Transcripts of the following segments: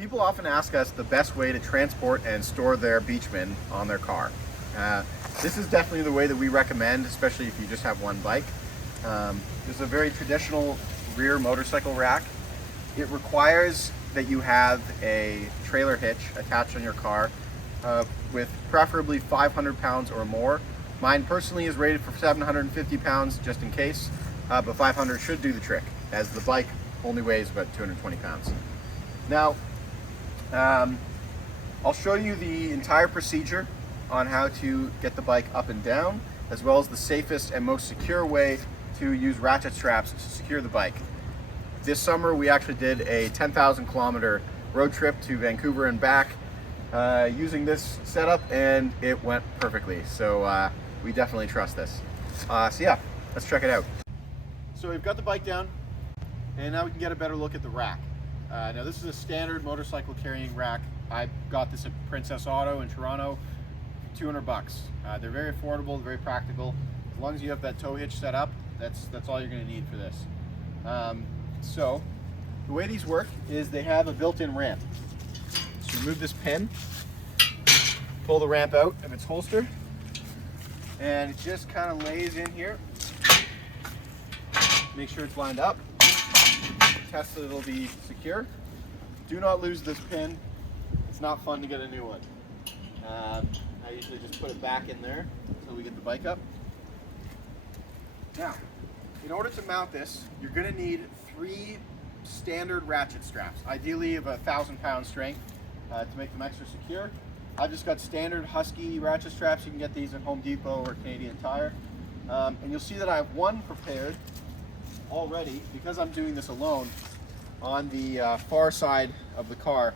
People often ask us the best way to transport and store their Beachman on their car. This is definitely the way that we recommend, especially if you just have one bike. This is a very traditional rear motorcycle rack. It requires that you have a trailer hitch attached on your car with preferably 500 pounds or more. Mine personally is rated for 750 pounds just in case, but 500 should do the trick, as the bike only weighs about 220 pounds. Now, I'll show you the entire procedure on how to get the bike up and down, as well as the safest and most secure way to use ratchet straps to secure the bike. This summer we actually did a 10,000 kilometer road trip to Vancouver and back using this setup, and it went perfectly. So we definitely trust this. So yeah, let's check it out. So we've got the bike down, and now we can get a better look at the rack. Now this is a standard motorcycle carrying rack. I got this at Princess Auto in Toronto for 200 bucks. They're very affordable, very practical. As long as you have that tow hitch set up, that's all you're going to need for this. So the way these work is they have a built-in ramp. So remove this pin, pull the ramp out of its holster, and it just kind of lays in here. Make sure it's lined up. Test that it'll be secure. Do not lose this pin. It's not fun to get a new one. I usually just put it back in there until we get the bike up. Now, in order to mount this, you're going to need 3 standard ratchet straps, ideally of 1,000 pound strength, to make them extra secure. I've just got standard Husky ratchet straps. You can get these at Home Depot or Canadian Tire. And you'll see that I have one prepared already, because I'm doing this alone, on the far side of the car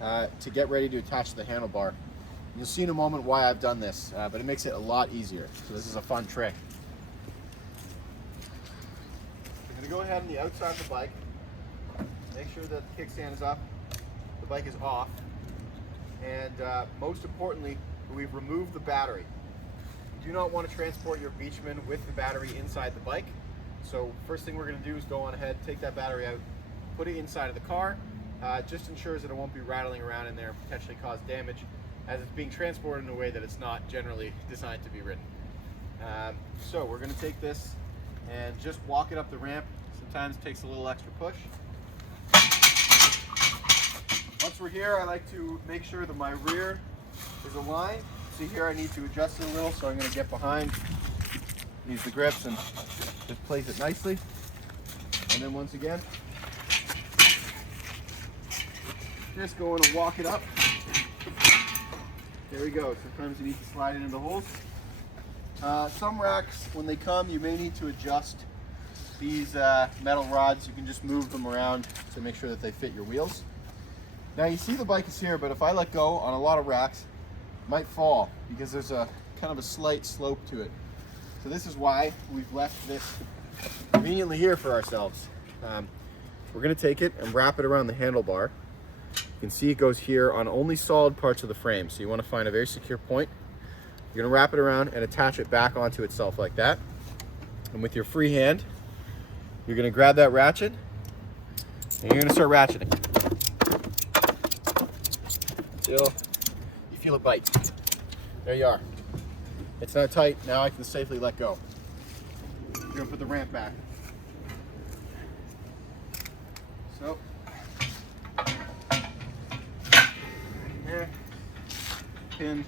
to get ready to attach to the handlebar. You'll see in a moment why I've done this, but it makes it a lot easier. So this is a fun trick. I'm going to go ahead on the outside of the bike, make sure that the kickstand is up, the bike is off, and most importantly, we've removed the battery. You do not want to transport your Beachman with the battery inside the bike. So first thing we're going to do is go on ahead, take that battery out, put it inside of the car. Just ensures that it won't be rattling around in there and potentially cause damage, as it's being transported in a way that it's not generally designed to be ridden. So we're going to take this and just walk it up the ramp. Sometimes it takes a little extra push. Once we're here, I like to make sure that my rear is aligned. See here, I need to adjust it a little, so I'm going to get behind, use the grips, and just place it nicely. And then once again, just going to walk it up. There we go. Sometimes you need to slide it into holes. Some racks, when they come, you may need to adjust these metal rods. You can just move them around to make sure that they fit your wheels. Now you see the bike is here, but if I let go on a lot of racks, it might fall because there's a kind of a slight slope to it. So this is why we've left this conveniently here for ourselves. We're going to take it and wrap it around the handlebar. You can see it goes here on only solid parts of the frame, so you want to find a very secure point. You're going to wrap it around and attach it back onto itself like that. And with your free hand, you're going to grab that ratchet and you're going to start ratcheting until you feel it bite. There you are. It's not tight. Now I can safely let go. You're going to put the ramp back. So, there, pinned.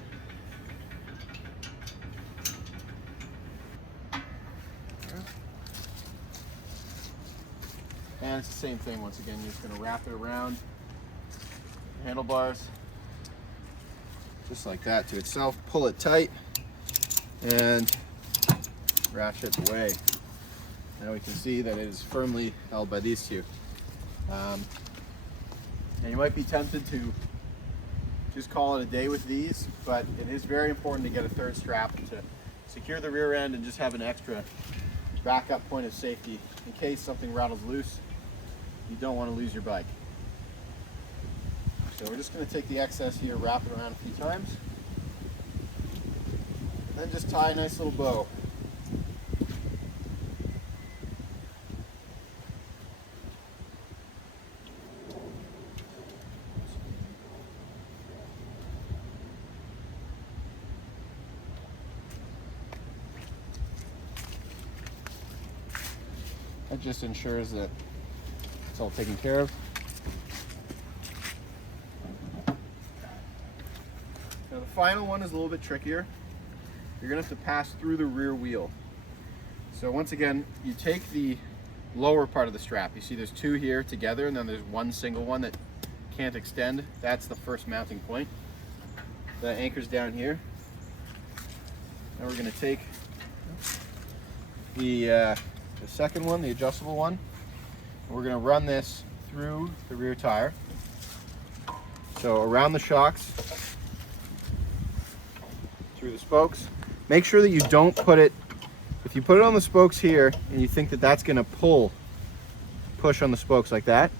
And it's the same thing once again. You're just going to wrap it around the handlebars, just like that to itself. Pull it tight and ratchet away. Now we can see that it is firmly held by these two. And you might be tempted to just call it a day with these, but it is very important to get a third strap to secure the rear end and just have an extra backup point of safety in case something rattles loose. You don't want to lose your bike. So we're just going to take the excess here, wrap it around a few times, and then just tie a nice little bow. That just ensures that it's all taken care of. Now the final one is a little bit trickier. You're gonna have to pass through the rear wheel. So once again, you take the lower part of the strap. You see there's two here together, and then there's one single one that can't extend. That's the first mounting point. That anchors down here. Now we're gonna take the second one, the adjustable one, and we're gonna run this through the rear tire. So around the shocks, through the spokes. Make sure that you don't put it, if you put it on the spokes here and you think that that's gonna push on the spokes like that,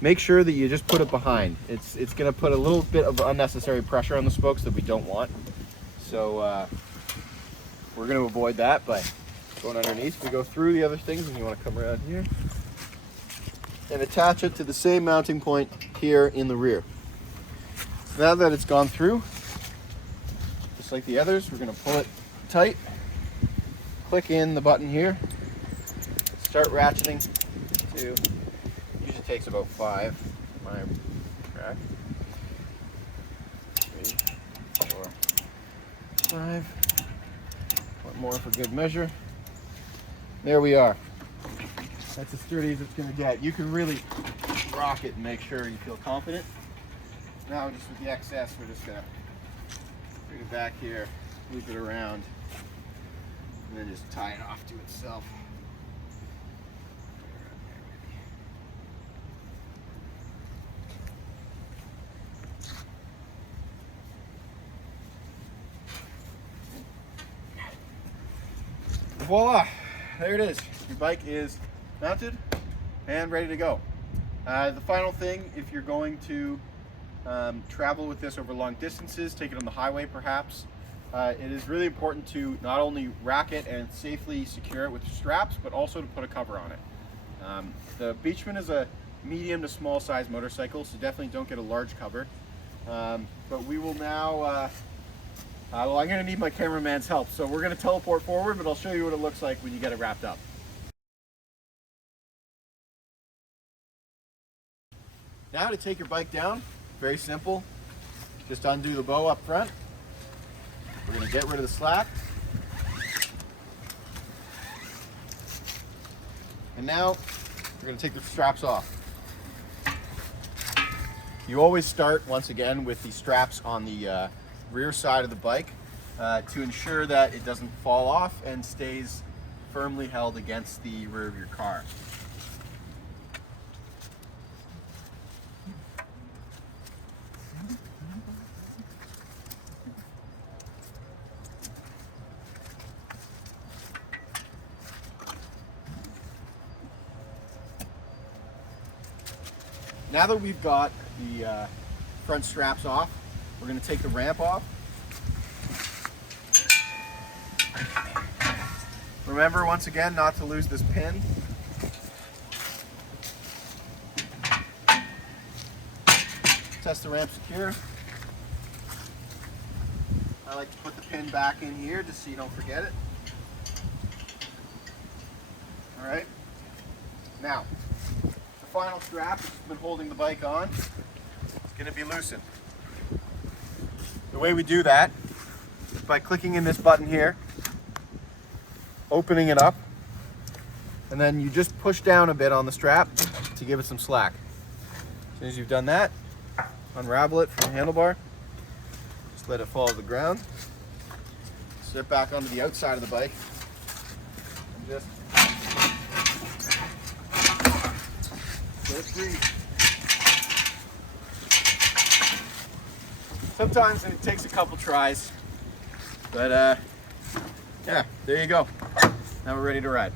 make sure that you just put it behind. It's gonna put a little bit of unnecessary pressure on the spokes that we don't want. So we're gonna avoid that by going underneath. We go through the other things, and you wanna come around here and attach it to the same mounting point here in the rear. Now that it's gone through, just like the others, we're gonna pull it tight, click in the button here, start ratcheting to, usually takes about 5, my track, 3, 4, 5, one more for good measure. There we are. That's as sturdy as it's gonna get. You can really rock it and make sure you feel confident. Now just with the excess, we're just gonna bring it back here, loop it around, and then just tie it off to itself. Voila, there it is. Your bike is mounted and ready to go. The final thing, if you're going to travel with this over long distances, take it on the highway perhaps, it is really important to not only rack it and safely secure it with straps, but also to put a cover on it. The Beachman is a medium to small size motorcycle, so definitely don't get a large cover. But we will now, well, I'm going to need my cameraman's help, so we're going to teleport forward, but I'll show you what it looks like when you get it wrapped up. Now to take your bike down, very simple. Just undo the bow up front. We're going to get rid of the slack. And now we're going to take the straps off. You always start, once again, with the straps on the rear side of the bike to ensure that it doesn't fall off and stays firmly held against the rear of your car. Now that we've got the front straps off, we're going to take the ramp off. Remember, once again, not to lose this pin. Test the ramp secure. I like to put the pin back in here just so you don't forget it. All right. Now, the final strap that's been holding the bike on is going to be loosened. The way we do that is by clicking in this button here, opening it up, and then you just push down a bit on the strap to give it some slack. As soon as you've done that, unravel it from the handlebar, just let it fall to the ground, step back onto the outside of the bike, and just get it free. Sometimes it takes a couple tries, but yeah, there you go. Now we're ready to ride.